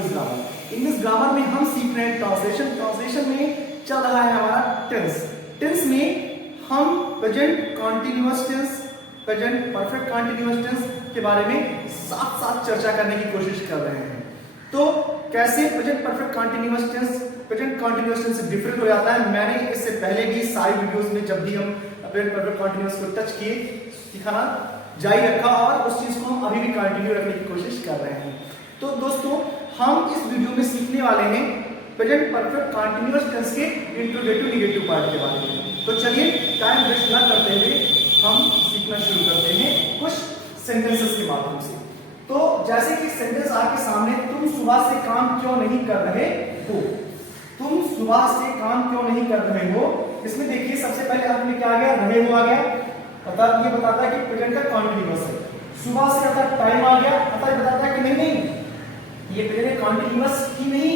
English grammar. English grammar में हम सीख रहे हैं ट्रांसलेशन। ट्रांसलेशन में चल रहा है हमारा टेंस। टेंस में हम present continuous tense, present perfect continuous tense के बारे में साथ साथ चर्चा करने की कोशिश कर रहे हैं। तो कैसे present perfect continuous tense present continuous tense से डिफरेंट हो जाता है, मैंने इससे पहले भी सारी वीडियोस में जब भी हम प्रेजेंट परफेक्ट कॉन्टिन्यूअस को टच किए सिखाना जारी रखा और उस चीज को हम अभी भी कंटिन्यू रखने की कोशिश कर रहे हैं। तो दोस्तों हम इस वीडियो में सीखने वाले हैं प्रेजेंट परफेक्ट कॉन्टिन्यूअस टेंस के इंट्रोगेटिव निगेटिव पार्ट के बारे में। तो चलिए टाइम वेस्ट न करते हुए हम सीखना शुरू करते हैं कुछ सेंटेंसेस के माध्यम से। तो जैसे कि सेंटेंस आपके सामने, तुम सुबह से काम क्यों नहीं कर रहे हो। तुम सुबह से काम क्यों नहीं कर रहे हो, इसमें देखिए सबसे पहले आपने क्या आ गया, रहे हो आ गया, अर्थात ये बताता है कि प्रेजेंट का कॉन्टिन्यूअस है। सुबह से अर्थात टाइम आ गया, अर्थात बताता है कि नहीं नहीं ये प्रेजेंट कॉन्टिन्यूअस ही नहीं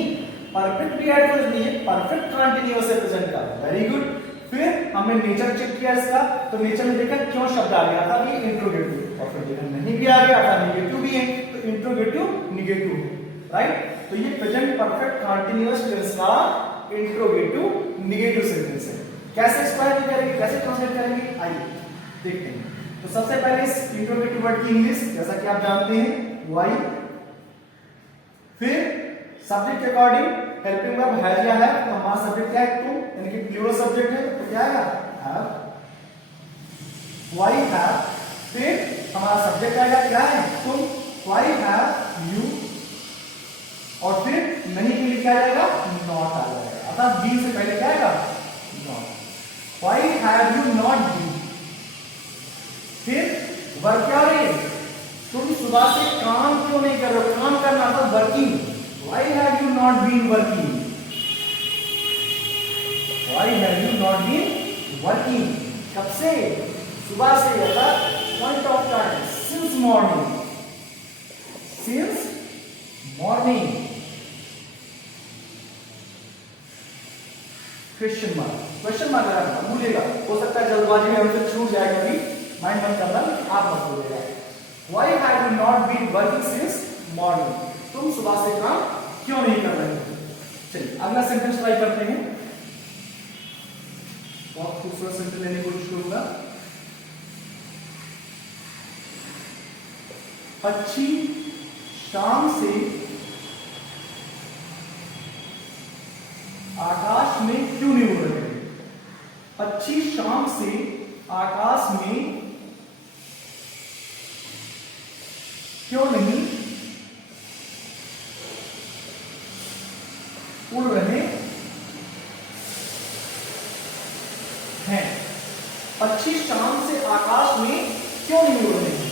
परफेक्ट भी ऐड कर दिए, परफेक्ट कॉन्टिन्यूअस है प्रेजेंट का। Very good. फिर हमने नेचर चेक किया इसका, तो नेचर में देखा क्यों शब्द आ गया था, ये इंट्रोगेटिव, और फिर देखा नहीं भी आ गया था, निगेटिव भी है, तो इंट्रोगेटिव निगेटिव, राइट। तो ये प्रेजेंट परफेक्ट कॉन्टिन्यूअस टेंस का इंट्रोगेटिव निगेटिव सेंटेंस है। कैसे एक्सप्लेन करेंगे, कैसे ट्रांसलेट करेंगे, आइए देखते हैं। तो सबसे पहले इस इंट्रोगेटिव वर्ड की इंग्लिश जैसा कि आप जानते हैं वाई, फिर सब्जेक्ट के अकॉर्डिंग हेल्पिंग वर्ब हैज या है, तो हमारा सब्जेक्ट क्या है, तुम, यानी कि प्लूरल सब्जेक्ट है, तो क्या आएगा, हैव, वाई हैव। फिर हमारा सब्जेक्ट आएगा क्या है, तुम, वाई हैव यू, और फिर नहीं के लिए क्या आएगा, नॉट आ जाएगा, अर्थात बी से पहले क्या आएगा, not. Why have you not been. फिर वर्क क्या है, तुम सुबह से काम क्यों नहीं कर रहे हो, काम करना था working, why have you not been working, why have you not been working, कब से, सुबह से, अर्थात point of time, since morning, since morning. Question mark लगाना भूलिएगा, हो सकता है जल्दबाजी में हमसे छूट जाए, कभी माइंड मत करना, आप मत भूलिएगा। Why have you not been working since morning? तुम सुबह से काम क्यों नहीं कर रहे हो। चलिए अगला सेंटेंस ट्राई करते हैं, बहुत खूबसूरत सेंटेंस लेने की कोशिश करूंगा। पक्षी शाम से आकाश में क्यों नहीं उड़ रहे। पक्षी शाम से आकाश में क्यों नहीं उड़ रहे हैं। पक्षी शाम से आकाश में क्यों नहीं उड़ रहे हैं,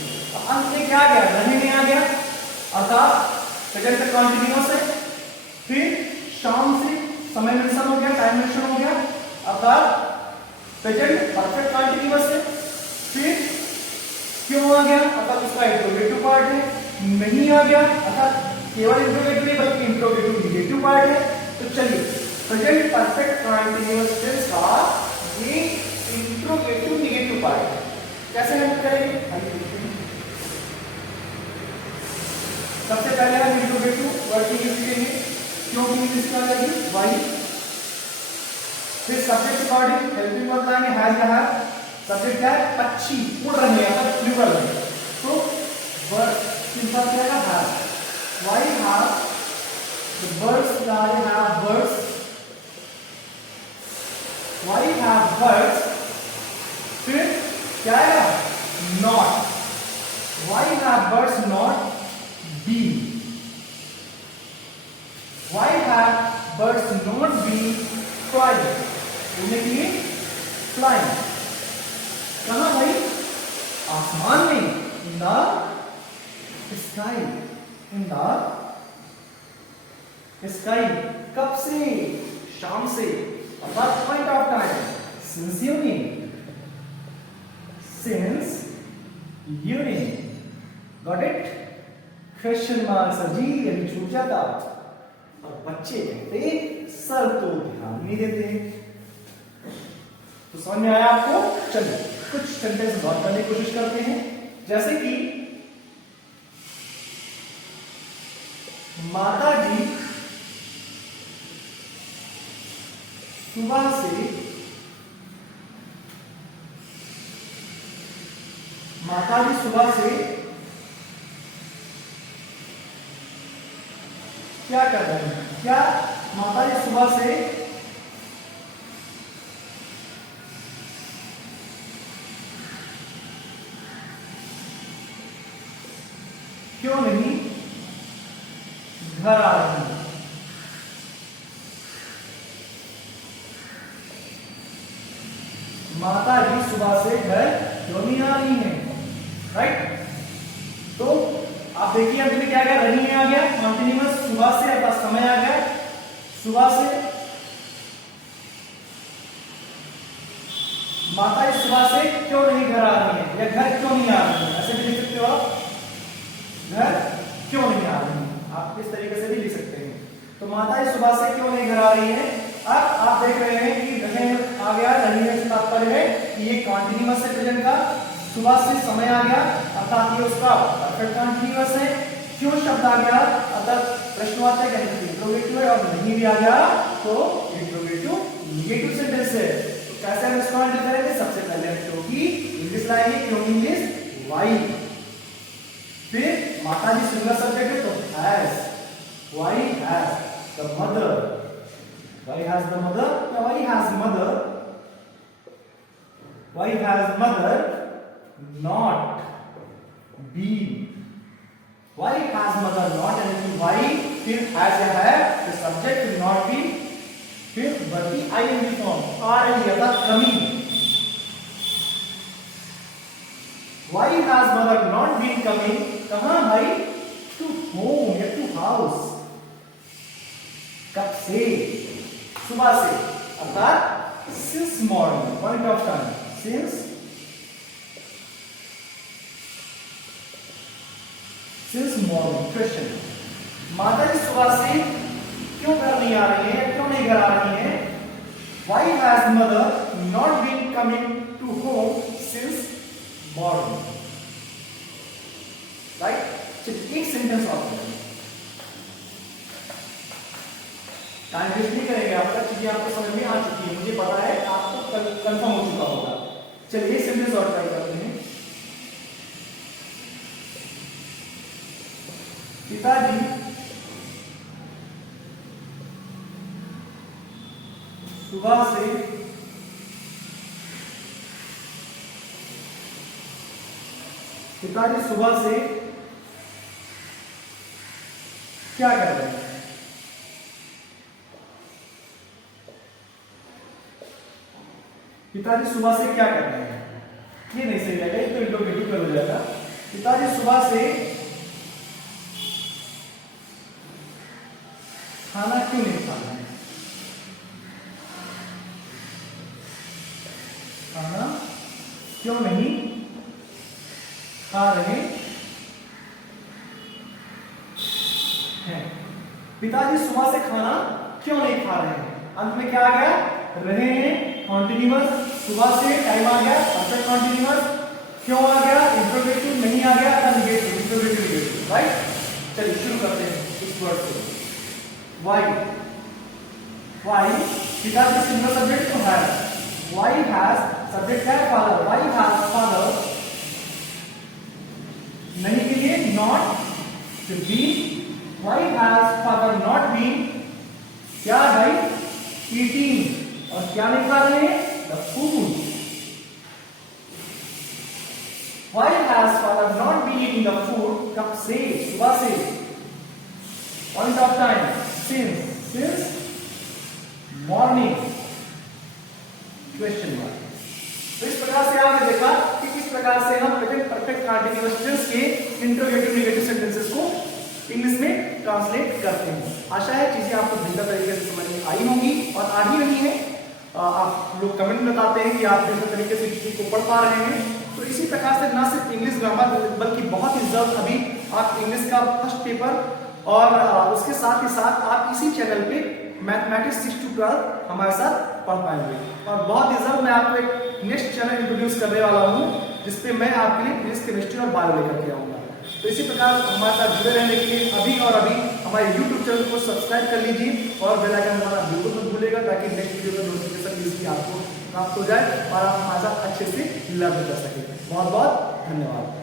अंत में क्या आ गया, रहने में आ गया, अर्थात प्रेजेंट कॉन्टिन्यूअस है। फिर शाम से समय मेंशन हो गया, टाइम मेंशन हो गया, अर्थात प्रेजेंट परफेक्ट कॉन्टिन्यूअस है। फिर क्यों आ गया, अर्थात उसका इंट्रोगेटिव पार्ट है। नहीं आ गया, अर्थात केवल इंट्रोगेटिव नहीं बल्कि इंट्रोगेटिव निगेटिव पार्ट है। तो चलिए प्रेजेंट परफेक्ट कॉन्टिन्यूअस टेंस का ये इंट्रोगेटिव निगेटिव पार्ट है, कैसे हेल्प करेंगे, सबसे पहले हम इंट्रोगेटिव वर्ड की यूज करेंगे, क्योंकि इंग्लिश क्या लगेगी, वाई। फिर सब्जेक्ट अकॉर्डिंग हेल्पिंग वर्ब लाएंगे, हैज या हैव। सब्जेक्ट क्या है, पक्षी उड़ रहे हैं, अगर प्लूरल है, तो वर्ड किसका क्या है, have. Why have the birds, I have birds, why have birds. फिर क्या है, not, why have birds not been, why have birds not been flying, उड़ने के लिए फ्लाइंग, कहां भाई, आसमान में, in the sky, in the sky, कब से, शाम से, अर्थात point of time, since evening, since evening, got it, question mark sir ji, यदि छूट जाता। और बच्चे कहते सर तो ध्यान नहीं देते। तो समझ में आया आपको। चलिए कुछ सेंटेंस बात करने की कोशिश करते हैं, जैसे कि माता जी सुबह से माताजी सुबह से क्या कर रहे हैं? क्या माताजी सुबह से क्यों नहीं घर आ रही हैं? माताजी सुबह से घर क्यों नहीं आ रही हैं? राइट। तो आप देखिए अब क्या आ गया, रही है आ गया, कॉन्टिन्यूअस सुबह से अर्थात समय आ गया, सुबह से माता इस सुबह से क्यों नहीं घर आ रही है या घर क्यों नहीं आ रही है, ऐसे भी लिख सकते हो आप, घर क्यों नहीं आ रही है, आप इस तरीके से भी लिख सकते हैं। तो माता इस सुबह से क्यों नहीं घर आ रही है। अब आप देख रहे हैं कि रहे आ गया, रही है से तात्पर्य है कि ये कॉन्टिन्यूअस है प्रेजेंट का, सुबह से समय आ गया अर्थात ये उसका परफेक्ट कॉन्टिन्यूअस है। क्यों शब्द आ गया अर्थात प्रश्नवाचक यानी कि इंट्रोगेटिव है, और नहीं भी आ गया तो इंट्रोगेटिव नेगेटिव सेंटेंस है। तो कैसे हम इसको हैंडल करेंगे, सबसे पहले क्योंकि इंग्लिश लाएंगे, क्यों इंग्लिश वाई, फिर माताजी सिंगुलर सब्जेक्ट है तो has, why has the mother, why has the mother या why has mother, why has mother not been, why has mother not, यानी कि why फिर has या है फिर subject फिर not been फिर बढ़ती ing form आ रही है अर्थात coming। why has mother not been coming, कहां भाई, to home या to house, कब से, सुबह से अर्थात since morning, point of time, since morning। Question, माता जी सुबह से क्यों घर नहीं आ रही है, क्यों नहीं घर आ रही है। Why has mother not been coming to home since morning, right। चलिए एक सेंटेंस और करेंगे, टाइम वेस्ट नहीं करेंगे आपका, चीजें आपको समझ में आ चुकी है, मुझे पता है आपको कंफर्म हो चुका होगा। चलिए एक सेंटेंस और ट्राई करते हैं। पिताजी सुबह से क्या कर रहे हैं। पिताजी सुबह से क्या कर रहे हैं, ये नहीं सही रहेगा, तो इंट्रोगेटिव कर हो जाएगा। पिताजी सुबह से खाना क्यों नहीं खा रहे हैं, खाना क्यों नहीं खा रहे हैं। पिताजी सुबह से खाना क्यों नहीं खा रहे हैं, अंत में क्या आ गया, रहे हैं कॉन्टिन्यूअस, सुबह से टाइम आ गया परफेक्ट कॉन्टिन्यूअस, क्यों आ गया इंट्रोगेटिव, नहीं आ गया था नेगेटिव, इंट्रोगेटिव नेगेटिव, राइट। चलिए शुरू करते हैं इस वर्ड से। वाई, वाई पिताजी सिंगल सब्जेक्ट तो है, वाई हैज सब्जेक्ट है फादर, वाई हैज फादर, नहीं के लिए नॉट, फिर been, why has father not been, क्या भाई ईटिंग, और क्या नहीं खा रहे हैं, the food. Why has father not been eating the food, कब से, सुबह से, point of time since morning, question mark. तो इस प्रकार से आपने देखा कि किस प्रकार से हम प्रेजेंट परफेक्ट कंटीन्यूअस टेंस के इंट्रोगेटिव नेगेटिव सेंटेंसेस को इंग्लिश में ट्रांसलेट करते हैं। आशा है चीजें आपको बेहतर तरीके से समझ में आई होंगी और आ ही रही है। आप लोग कमेंट में बताते हैं कि आप बेहतर तरीके से चीज को पढ़ पा रहे हैं। तो इसी प्रकार से न सिर्फ इंग्लिश ग्रामर बल्कि बहुत ही जल्द अभी आप इंग्लिश का फर्स्ट पेपर और उसके साथ ही साथ आप इसी चैनल पे मैथमेटिक्स 6 to 12 हमारे साथ पढ़ पाएंगे। और बहुत ही जल्द मैं आपको एक नेक्स्ट चैनल इंट्रोड्यूस करने वाला हूँ जिसपे मैं आपके लिए फिजिक्स, केमिस्ट्री और बायो लेकर के आऊँगा। तो इसी प्रकार हमारे साथ जुड़े रहने के लिए अभी और अभी हमारे YouTube चैनल को सब्सक्राइब कर लीजिए और बेल आइकन दबाना बिल्कुल मत भूलिएगा ताकि नेक्स्ट वीडियो का फ्लुएंसी आपको प्राप्त हो जाए और आप हमारे साथ अच्छे से लर्न कर सकें। बहुत बहुत धन्यवाद।